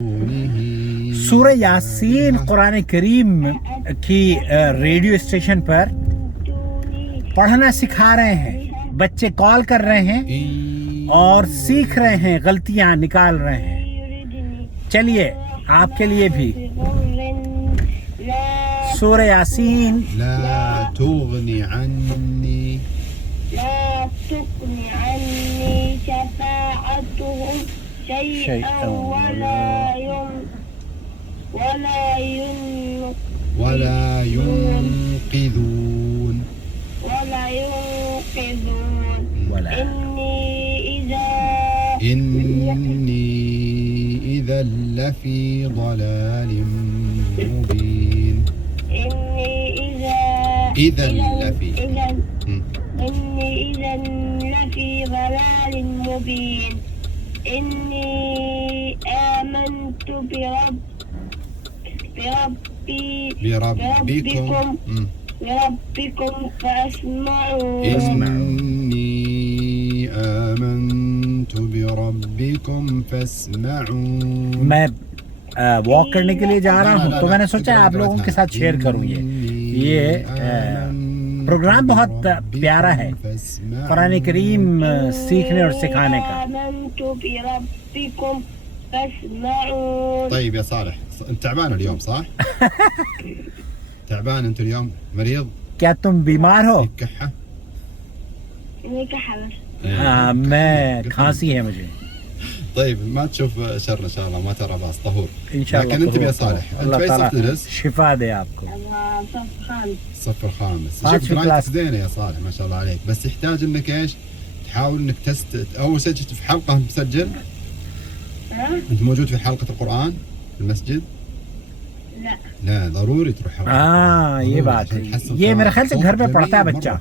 सूरह यासीन कुरान करीम की radio station पर पढ़ना सिखा रहे हैं। बच्चे कॉल कर रहे हैं और सीख रहे हैं, गलतियां निकाल रहे हैं। चलिए आपके लिए भी सूरह यासीन। ला तुगनी अन्नी शफ़ाअतुहुम शैअन वला युनक़िज़ून इन्नी इज़ा लफ़ी ज़लालिम मुबीन। إذا لفي ضلال مبين إني آمنت بربكم فاسمعون إني آمنت بربكم فاسمعون। मैं वॉक करने के लिए जा रहा हूँ तो मैंने सोचा आप लोगों के साथ शेयर करूँ। ये प्रोग्राम बहुत प्यारा है कुरान करीम सीखने और सिखाने का। طيب يا صالح انت تعبان اليوم صح؟ تعبان انت اليوم مريض؟ क्या तुम बीमार हो? كحة؟ हाँ मैं खांसी है मुझे। طيب ما تشوف شر ان شاء الله، ما ترى باس، طهور ان شاء الله। لكن انت يا صالح انت في صف تدرس؟ شفاء दे आपको। الصف الخامس. شوف قراءتك زينه يا صالح ما شاء الله عليك، بس يحتاج انك ايش؟ تحاول انك اول شيء في حلقه مسجل؟ انت موجود في حلقه القرآن في المسجد؟ لا ضروري تروح حلقه। ये बात है। ये मेरे ख्याल से घर पे पढ़ता है बच्चा।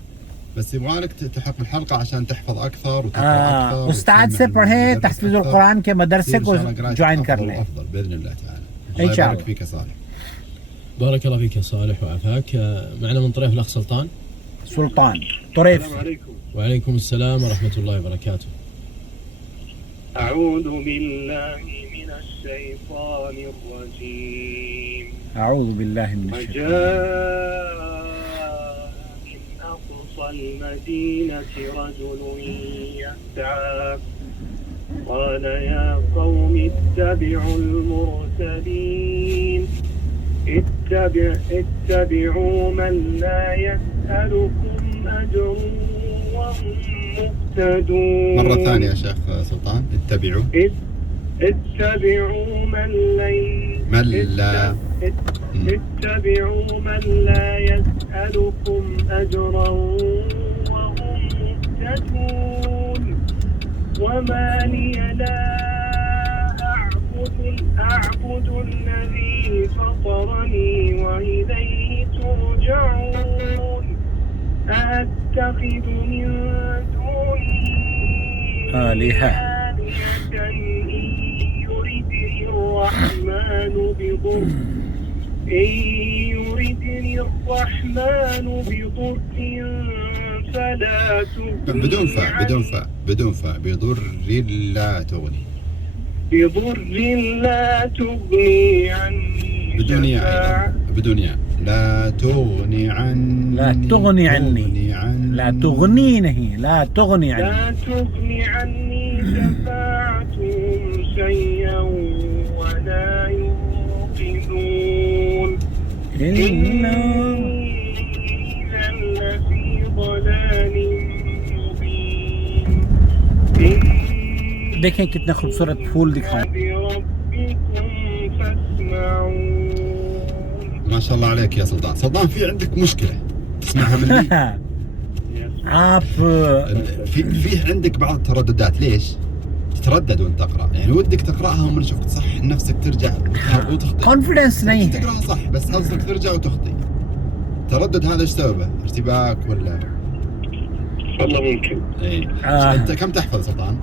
بس يبغالك تلحق بالحلقه عشان تحفظ اكثر وتقرا اكثر। استاذ से पढ़े तहफ़ीज़ कुरान के मदरसे को ज्वाइन कर लें افضل باذن الله تعالى। ان شاء الله। يبارك فيك يا صالح. بارك الله فيك يا صالح وعافاك. معنا من طريف الاخ سلطان. سلطان طريف. السلام عليكم. وعليكم السلام ورحمه الله وبركاته. أعوذ بالله من الشيطان الرجيم. أعوذ بالله من الشيطان. وجاء من أقصى المدينة رجل يسعى قال يا قوم اتبعوا المرسلين اتبعوا من لا يسألكم أجر وهم مهتدون. مرة ثانية يا شيخ سلطان. اتبعوا اتبعوا من لا يسألكم أجرا وهم مهتدون. وما لي لا أعبد الذي فطرني وإليه ترجعون. أتخذ من دونه آلهة إن يردني الرحمن بضر فلا تغني بدون فاء بضر لا تغني عني بدون ياء لا تغني عني شفاعتهم شيئا ولا ينقذون. إذا لفي ضلال مبين. देखें कितना खूबसूरत फूल दिखाऊं। ما شاء الله عليك يا سلطان. سلطان في عندك مشكلة تسمعها مني؟ आप في عندك بعض الترددات. ليش؟ تتردد وانت تقرأ، يعني ودك تقرأها وما نشوفك تصحح نفسك ترجع وتخطئ. कॉन्फिडेंस नहीं है। تقرأها صح بس قصدك ترجع وتخطئ. التردد هذا ايش سببه؟ ارتباك ولا؟ والله ممكن. ايه. انت كم تحفظ سلطان؟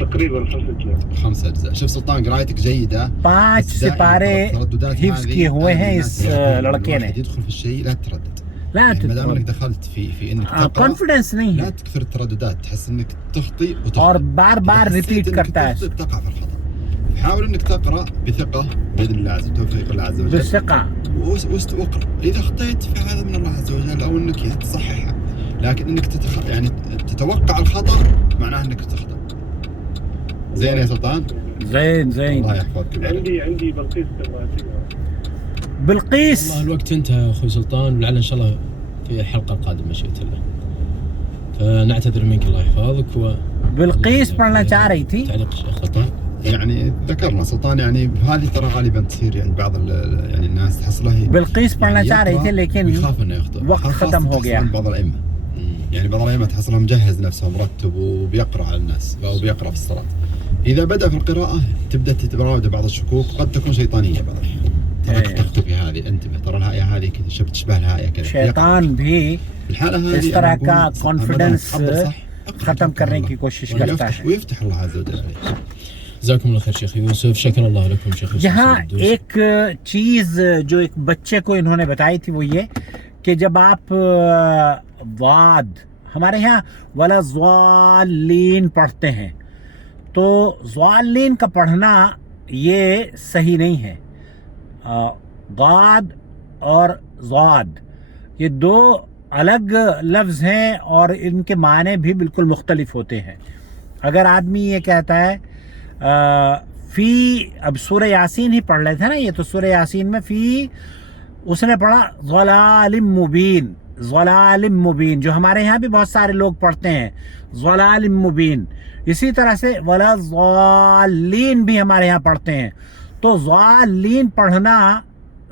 تقريبا 5 أجزاء. 5 أجزاء. شوف سلطان قرايتك جيدة. 5 सिपारे हिफ्ज किए हुए हैं इस लड़के ने. يدخل في الشيء لا تتردد. لا يعني ما دام انك دخلت في انك تقرا कॉन्फिडेंस नहीं لا है تكثر الترددات، تحس انك تخطي और बार बार रिपीट करता है. تقع في الخطأ. حاول انك تقرا بثقه باذن الله عز وجل، توفيق الله عز وجل، بالثقة. واقرا. اذا اخطيت فهذا من الله عز وجل، او انك يعني تصححها، لكن انك يعني تتوقع الخطا معناه انك تخطئ. زين يا سلطان؟ زين زين. الله يحفظك. عندي بلقيس دلوقتي. بلقيس. والله الوقت انتهى اخوي سلطان، ولعل ان شاء الله في الحلقه القادمه مشيئه الله. فنعتذر منك الله يحفظك. بلقيس पढ़ना चाह रही थी. تعليق الشيخ سلطان. يعني ذكرنا سلطان، يعني هذه ترى غالبا تصير يعني بعض يعني الناس تحصلها بلقيس पढ़ना चाह रही थी लेकिन يخاف انه يخطئ، وقت ختم हो गया. بعض الائمه يعني بعض الائمه تحصلها مجهز نفسه مرتب وبيقرا على الناس او بيقرا في الصلاه. اذا بدا في القراءه تبدا تتراود بعض الشكوك، قد تكون شيطانيه بعض الاحيان. ترى تخطئ في هذه، انتبه، ترى الهايه هذه كذا تشبه الهايه كذا. शैतान भी الحالة هذه इस तरह का कॉन्फिडेंस ختم करने की कोशिश करता है. ويفتح الله عز وجل عليه. جزاكم الله خيर شيخ يوسف، شكر الله لكم شيخ يوسف. यहाँ एक चीज़ जो एक बच्चे को इन्होंने बताई थी वो ये कि जब आप वाद, हमारे यहाँ वाला ज़्वालीन पढ़ते हैं, तो ज़्वालीन का पढ़ना ये सही नहीं है. वाद और ज़्वाद ये दो अलग लफ्ज़ हैं और इनके माने भी बिल्कुल मुख्तलिफ होते हैं. अगर आदमी ये कहता है फ़ी, अब सूरह यासीन ही पढ़ रहे थे ना, ये तो सूरह यासीन में फ़ी उसने पढ़ा ज़लालिम मुबीन, ज़लालिम मुबीन, जो हमारे यहाँ भी बहुत सारे लोग पढ़ते हैं ज़लालिम मुबीन. इसी तरह से वला ज़ालीन भी हमारे यहाँ पढ़ते हैं. तो ज़ालीन पढ़ना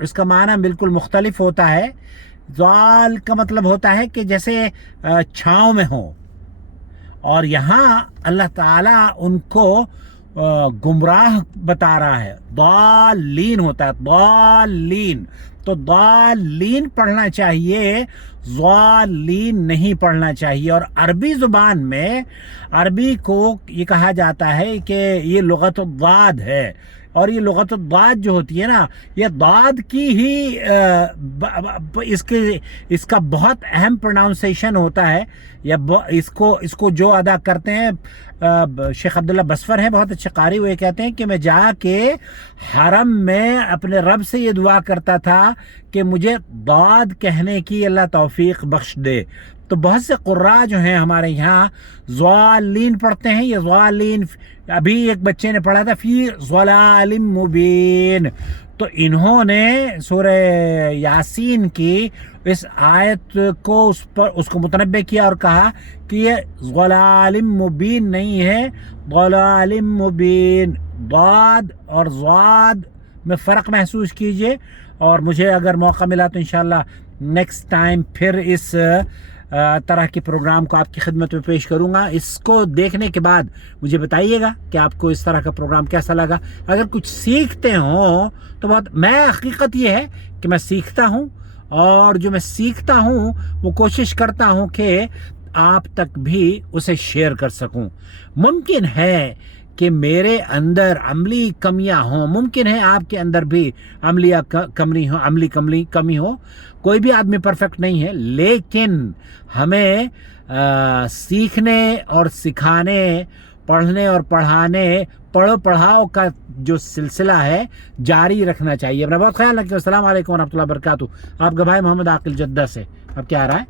इसका माना बिल्कुल मुख्तलिफ होता है. ज़ाल का मतलब होता है कि जैसे छाँव में हो, और यहाँ अल्लाह ताला उनको गुमराह बता रहा है. दालीन होता है, दालीन. तो दालीन पढ़ना चाहिए, ज़ालीन नहीं पढ़ना चाहिए. और अरबी ज़ुबान में अरबी को ये कहा जाता है कि ये लुग़त दाद है, और ये लुग़त दाद जो होती है ना, ये दाद की ही इसका बहुत अहम प्रोनाउंसिएशन होता है. या इसको जो अदा करते हैं शेख अब्दुल्ला बसफर हैं, बहुत अच्छे कारी, वो ये कहते हैं कि मैं जाके हरम में अपने रब से ये दुआ करता था कि मुझे दाद कहने की अल्लाह तौफीक बख्श दे. तो बहुत से कुर्रा जो हैं हमारे यहाँ ज़ालीन पढ़ते हैं. ये ज़ालीन अभी एक बच्चे ने पढ़ा था फ़ी ज़लालिम मुबीन. तो इन्होंने सूरह यासीन की इस आयत को उसको मुतनब्बे किया और कहा कि ये ज़लालिम मुबीन नहीं है, ज़लालिम मुबीन. दाद और ज़ाद में फ़र्क महसूस कीजिए, और मुझे अगर मौका मिला तो इंशाअल्लाह नेक्स्ट टाइम फिर इस तरह के प्रोग्राम को आपकी खिदमत में पेश करूंगा. इसको देखने के बाद मुझे बताइएगा कि आपको इस तरह का प्रोग्राम कैसा लगा. अगर कुछ सीखते हो तो बहुत, मैं हकीकत ये है कि मैं सीखता हूँ, और जो मैं सीखता हूँ वो कोशिश करता हूँ कि आप तक भी उसे शेयर कर सकूँ. मुमकिन है कि मेरे अंदर अमली कमियां हों, मुमकिन है आपके अंदर भी अमली कमी हो. कोई भी आदमी परफेक्ट नहीं है, लेकिन हमें सीखने और सिखाने, पढ़ने और पढ़ाने, पढ़ो पढ़ाओ का जो सिलसिला है जारी रखना चाहिए. अपना बहुत ख्याल रखिए. अस्सलाम वालेकुम व रहमतुल्लाहि व बरकातुहू. आपका भाई मोहम्मद आकिल जद्दा से. अब क्या आ रहा है?